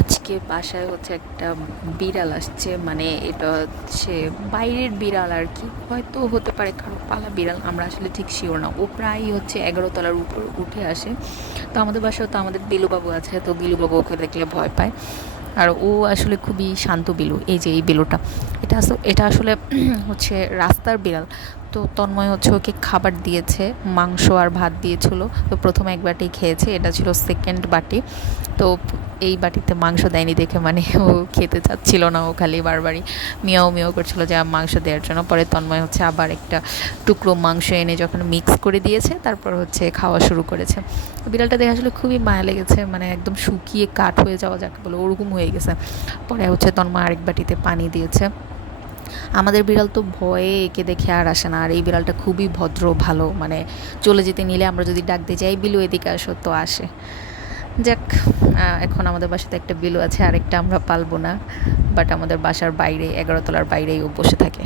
আজকে বাসায় হচ্ছে একটা বিড়াল আসছে মানে এটা হচ্ছে বাইরের বিড়াল আর কি। হয়তো হতে পারে কারও পালা বিড়াল, আমরা আসলে ঠিক শিওর না। ও প্রায়ই হচ্ছে এগারো তলার উপর উঠে আসে। তো আমাদের বাসায় তো আমাদের বিলুবাবু আছে, তো বিলুবাবু ওকে দেখলে ভয় পায়। আর ও আসলে খুবই শান্ত বিলু, এই যে এই বিলুটা। এটা এটা আসলে হচ্ছে রাস্তার বিড়াল। তো তন্ময় হচ্ছে ওকে খাবার দিয়েছে, মাংস আর ভাত দিয়েছিল। তো প্রথমে এক বাটি খেয়েছে, এটা ছিল সেকেন্ড বাটি। তো এই বাটিতে মাংস দেয়নি দেখে মানে ও খেতে চাচ্ছিল না ও খালি বারবারই মিয়াও মিয়াও করছিল যে মাংস দেওয়ার জন্য। পরে তন্ময় হচ্ছে আবার একটা টুকরো মাংস এনে যখন মিক্স করে দিয়েছে, তারপর হচ্ছে খাওয়া শুরু করেছে। বিড়ালটা দেখা আসলে খুবই মায়া লেগেছে মানে একদম শুকিয়ে কাঠ হয়ে যাওয়া যাকে বলে, ওরকম হয়ে গেছে। পরে হচ্ছে তন্ময় আরেক বাটিতে পানি দিয়েছে। আমাদের বিড়াল তো ভয়ে একে দেখে আর আসে না, আর এই বিড়ালটা খুবই ভদ্র, ভালো মানে চলে যেতে নিলে আমরা যদি ডাকতে যাই, বিলু এদিকে আসো, তো আসে। যাক এখন আমাদের বাসাতে একটা বিলু আছে, আরেকটা আমরা পালবো না বাট আমাদের বাসার বাইরে এগারো তলার বাইরেই ও বসে থাকে।